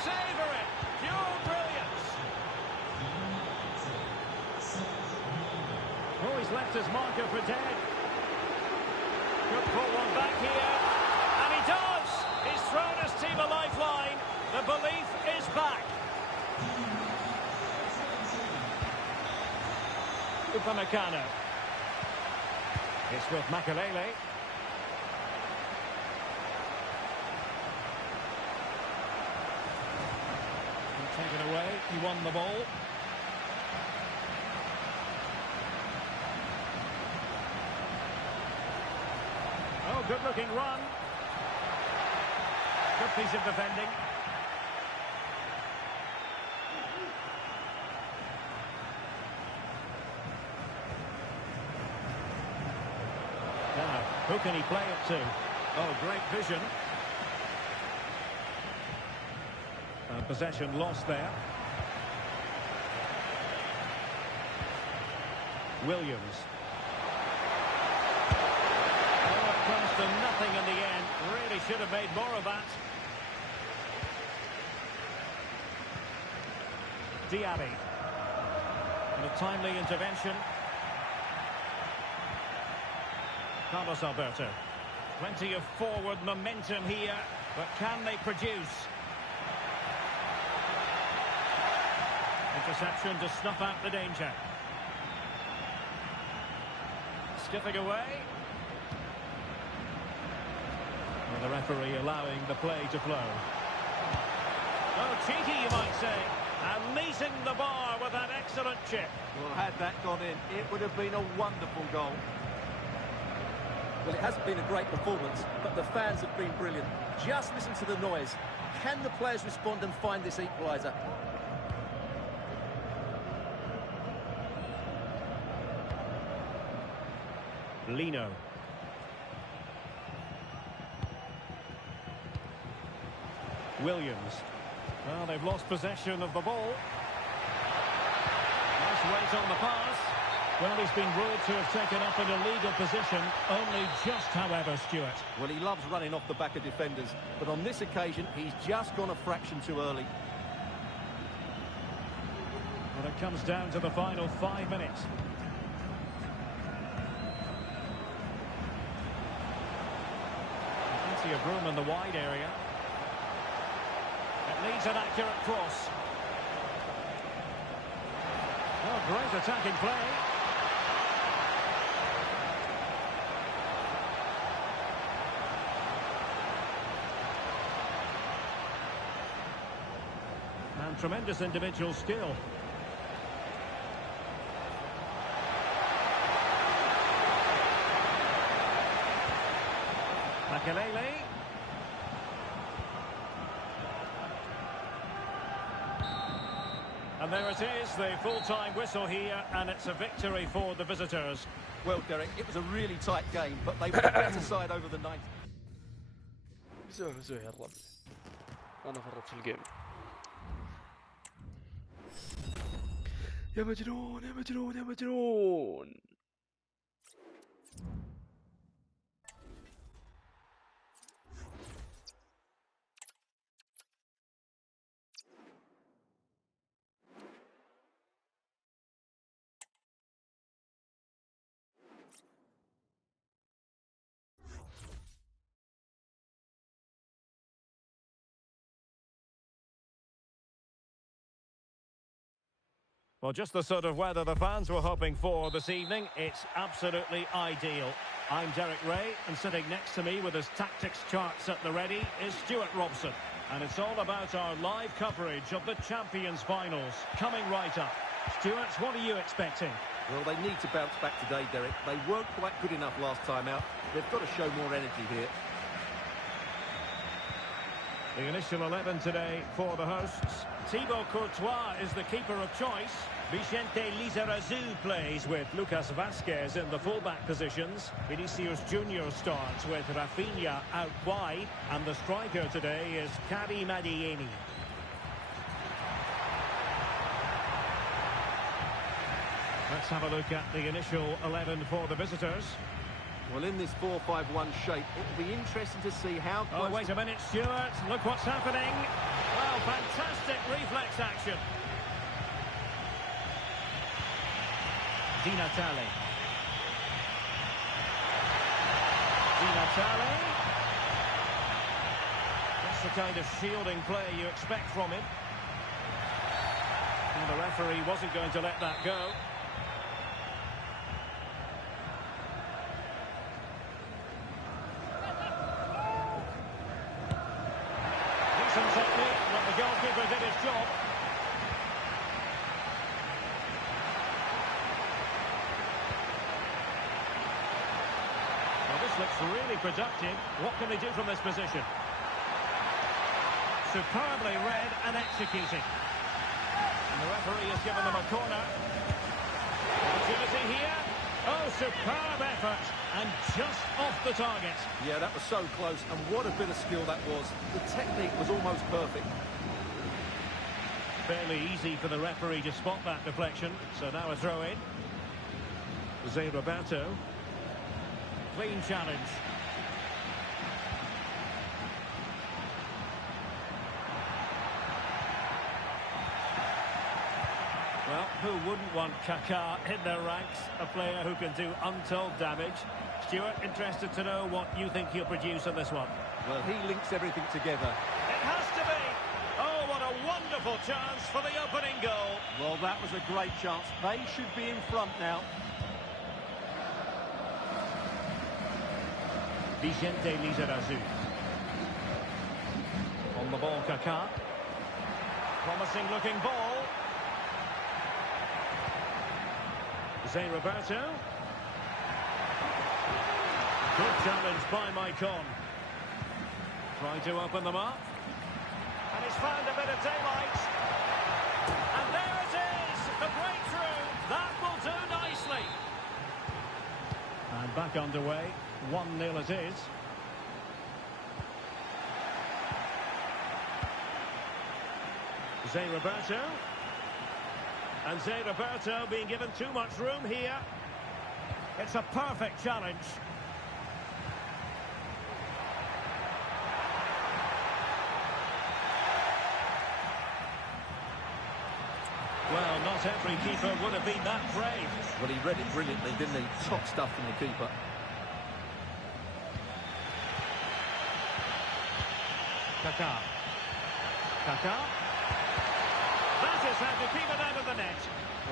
Savour it. Pure brilliance. Oh, he's left his marker for dead. Could put one back here. And he does. He's thrown his team a lifeline. The belief is back. Upamecano. It's with Makelele. Taken away, he won the ball. Oh, good-looking run. Good piece of defending. Who can he play it to? Oh, great vision. Possession lost there. Williams. Oh, it comes to nothing in the end. Really should have made more of that. Diaby. And a timely intervention. Carlos Alberto. Plenty of forward momentum here, but can they produce? Interception to snuff out the danger. Skipping away. And the referee allowing the play to flow. Oh, cheeky, you might say. And meeting the bar with that excellent chip. Well, had that gone in, it would have been a wonderful goal. Well, it hasn't been a great performance, but the fans have been brilliant. Just listen to the noise. Can the players respond and find this equaliser? Lino. Williams. Well, they've lost possession of the ball. Nice weight on the pass. Well, he's been ruled to have taken up an illegal position, only just, however, Stuart. Well, he loves running off the back of defenders, but on this occasion, he's just gone a fraction too early. Well, it comes down to the final 5 minutes. Plenty of room in the wide area. It needs an accurate cross. Oh, great attacking play. And tremendous individual skill. Makelele. And there it is, the full-time whistle here, and it's a victory for the visitors. Well, Derek, it was a really tight game, but they were the better side over the 90. زوه يا الرب انا فرط في الجيم يا مجنون يا مجنون يا مجنون. Well, just the sort of weather the fans were hoping for this evening. It's absolutely ideal. I'm Derek Ray, and sitting next to me with his tactics charts at the ready is Stuart Robson. And it's all about our live coverage of the Champions finals coming right up. Stuart, what are you expecting? Well, they need to bounce back today, Derek. They weren't quite good enough last time out. They've got to show more energy here. The initial 11 today for the hosts. Thibaut Courtois is the keeper of choice. Vicente Lizarazu plays with Lucas Vazquez in the fullback positions. Vinicius Junior starts with Rafinha out wide. And the striker today is Karim Adeyemi. Let's have a look at the initial 11 for the visitors. Well, in this 4-5-1 shape, it'll be interesting to see how close... Oh, wait a minute, Stuart. Look what's happening. Well, fantastic reflex action. Di Natale. Di Natale. That's the kind of shielding play you expect from him. And the referee wasn't going to let that go. Decent technique, but the goalkeeper did his job. Well, this looks really productive. What can they do from this position? Superbly read and executed. And the referee has given them a corner. Opportunity here. Oh, superb effort, and just off the target. Yeah, that was so close, and what a bit of skill that was. The technique was almost perfect. Fairly easy for the referee to spot that deflection, so now a throw in. Jose Roberto. Clean challenge. Well, who wouldn't want Kaká in their ranks? A player who can do untold damage. Stuart, interested to know what you think he'll produce on this one. Well, he links everything together. It has to be. Oh, what a wonderful chance for the opening goal. Well, that was a great chance. They should be in front now. Vicente Lizarazu. On the ball, Kaká. Promising looking ball. Jose Roberto. Good challenge by Maicon. Trying to open them up. And he's found a bit of daylight. And there it is, the breakthrough. That will do nicely. And back underway. 1-0 it is. Jose Roberto. And Jose Roberto being given too much room here. It's a perfect challenge. Well, not every keeper would have been that brave. Well, he read it brilliantly, didn't he? Top stuff from the keeper. Kaká. Kaká. That is how to keep it out of the net.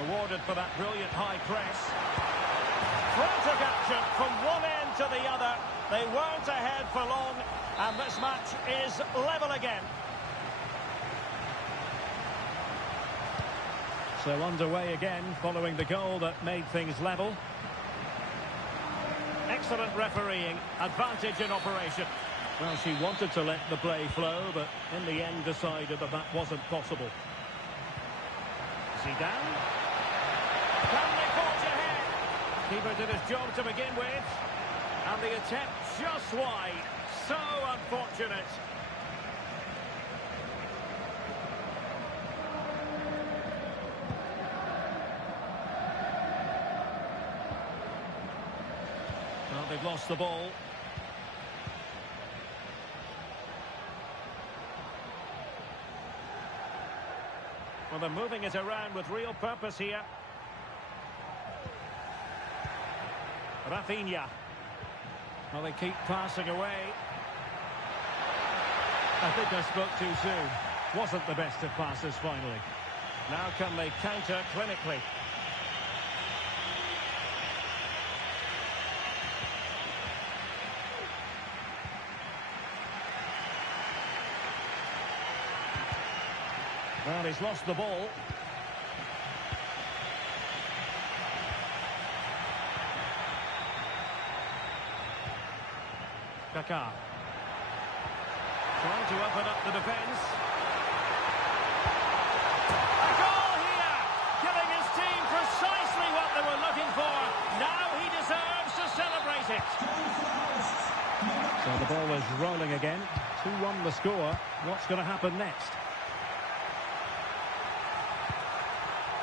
Rewarded for that brilliant high press. Frantic action from one end to the other. They weren't ahead for long, and this match is level again. So underway again, following the goal that made things level. Excellent refereeing, advantage in operation. Well, she wanted to let the play flow, but in the end decided that that wasn't possible. Zidane. Can they forge ahead? Keeper did his job to begin with. And the attempt just wide. So unfortunate. Well, they've lost the ball. Well, they're moving it around with real purpose here. Rafinha. Well, they keep passing away. I think I spoke too soon. Wasn't the best of passes finally. Now can they counter clinically? Well, he's lost the ball. Kaká. Trying to open up the defence. A goal here! Giving his team precisely what they were looking for. Now he deserves to celebrate it. So the ball is rolling again. 2-1 the score. What's going to happen next?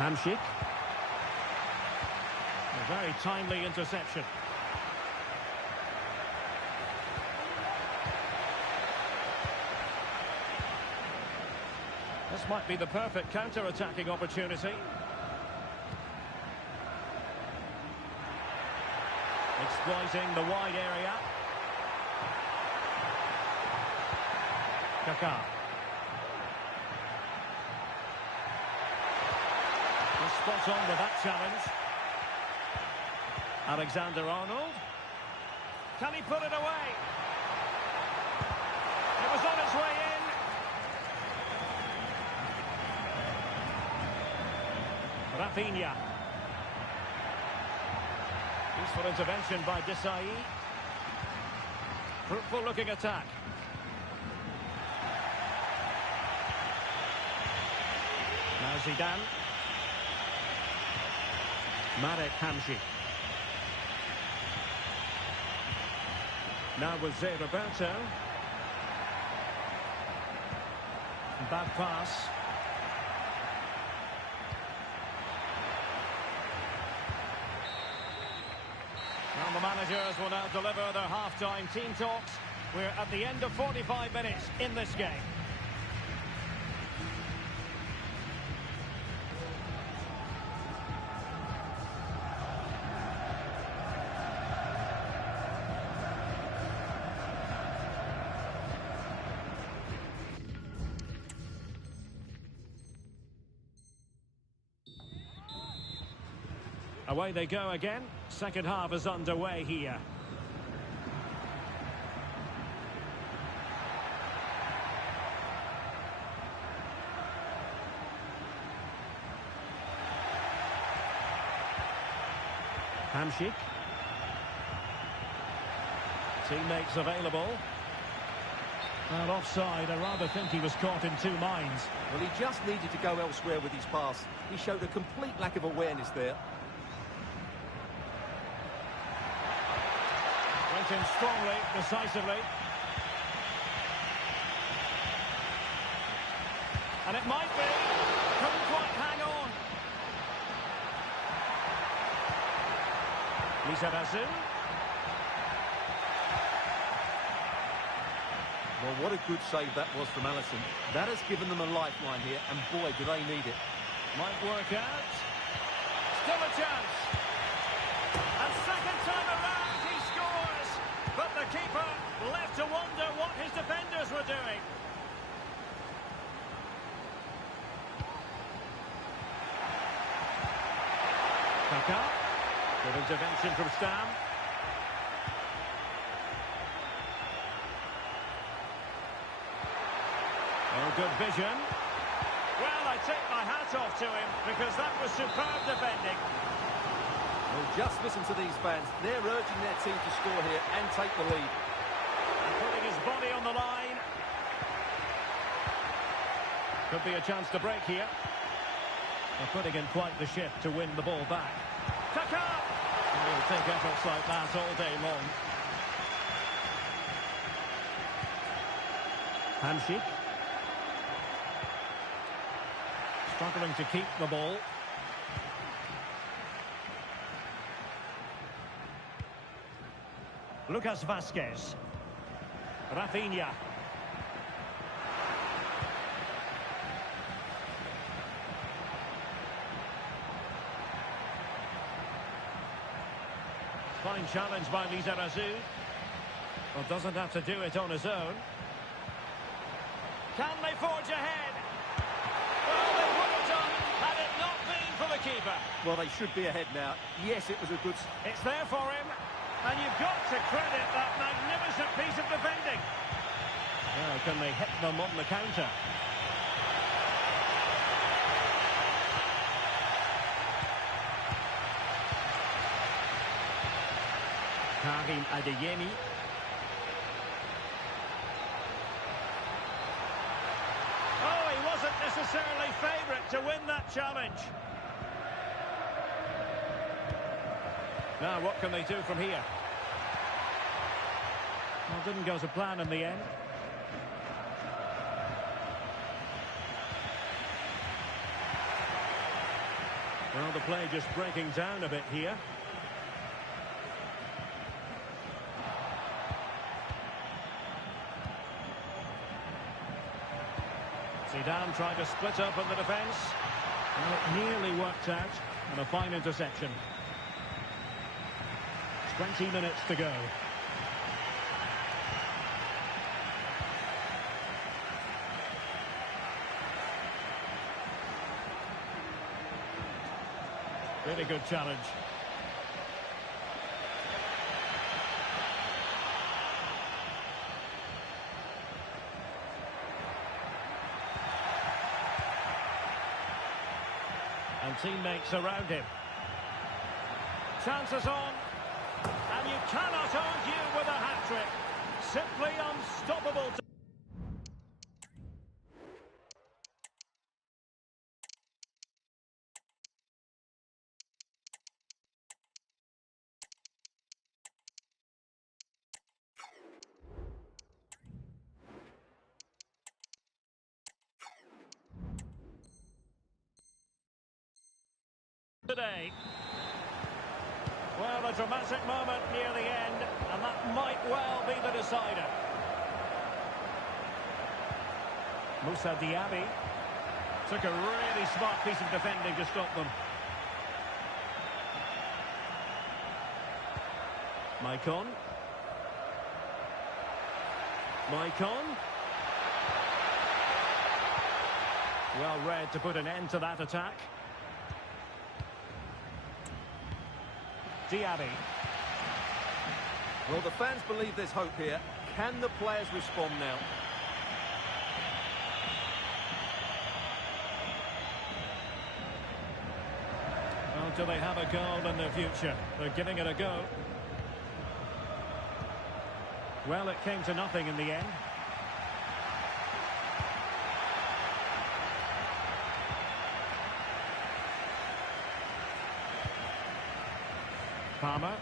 Hamsik. A very timely interception. This might be the perfect counter-attacking opportunity. Exploiting the wide area. Kaká. Spot on with that challenge. Alexander-Arnold. Can he put it away? It was on its way in. Rafinha. Useful intervention by Desai. Fruitful looking attack. Now Zidane. Marek Hamsik. Now with Zé Roberto. Bad pass. Well, the managers will now deliver their half-time team talks. We're at the end of 45 minutes in this game. Away they go again. Second half is underway here. Hamšík. Teammates available. Well, offside. I rather think he was caught in two minds. Well, he just needed to go elsewhere with his pass. He showed a complete lack of awareness there. Went in strongly, decisively. And it might be. Couldn't quite hang on. Lizarazu. Well, what a good save that was from Alisson. That has given them a lifeline here, and boy, do they need it. Might work out. Still a chance. And second time around, he scores. But the keeper left to wonder what his defenders were doing. Kaka. Good intervention from Stam. Oh, good vision. Well, I take my hat off to him because that was superb defending. Well, just listen to these fans. They're urging their team to score here and take the lead. And putting his body on the line. Could be a chance to break here. They're putting in quite the shift to win the ball back. Kaka! He'll take efforts like that all day long. Hamšík. Struggling to keep the ball. Lucas Vázquez. Rafinha. Fine challenge by Lizarazu. Well, doesn't have to do it on his own. Can they forge ahead? Well, they would have done had it not been for the keeper. Well, they should be ahead now. Yes, it was a good... It's there for him. And you've got to credit that magnificent piece of defending. Well, can they hit them on the counter? Karim Adeyemi. Oh, he wasn't necessarily favourite to win that challenge. Now, what can they do from here? Well, didn't go to plan in the end. Well, the play just breaking down a bit here. Zidane tried to split up in the defence. Well, it nearly worked out, and a fine interception. 20 minutes to go. Really good challenge. And teammates around him. Chances on. And you cannot argue with a hat-trick. Simply unstoppable. today. Well, a dramatic moment near the end, and that might well be the decider. Moussa Diaby took a really smart piece of defending to stop them. Maicon. Well read to put an end to that attack. Diaby. Well, the fans believe there's hope here. Can the players respond now? Well, do they have a goal in their future? They're giving it a go. Well, it came to nothing in the end. Palmer.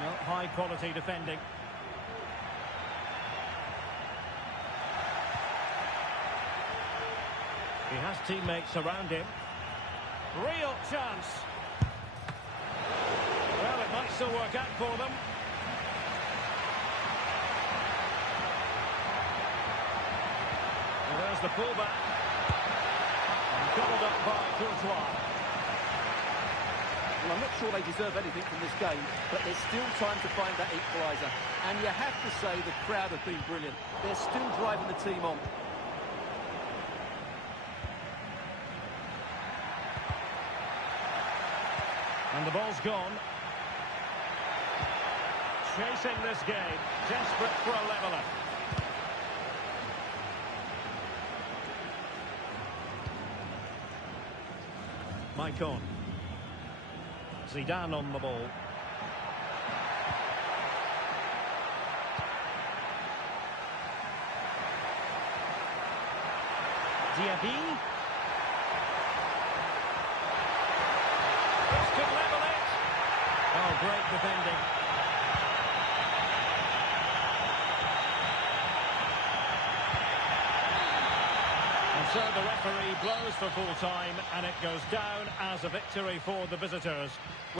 Well, high quality defending. He has teammates around him. Real chance. Well, it might still work out for them. And there's the pullback. And gobbled up by Courtois. Well, I'm not sure they deserve anything from this game, but there's still time to find that equaliser. And you have to say the crowd have been brilliant. They're still driving the team on. And the ball's gone. Chasing this game. Desperate for a leveller. Maicon. Zidane on the ball. Diaby. This could level it. Oh, great defending. And so the referee blows for full time, and it goes down as a victory for the visitors.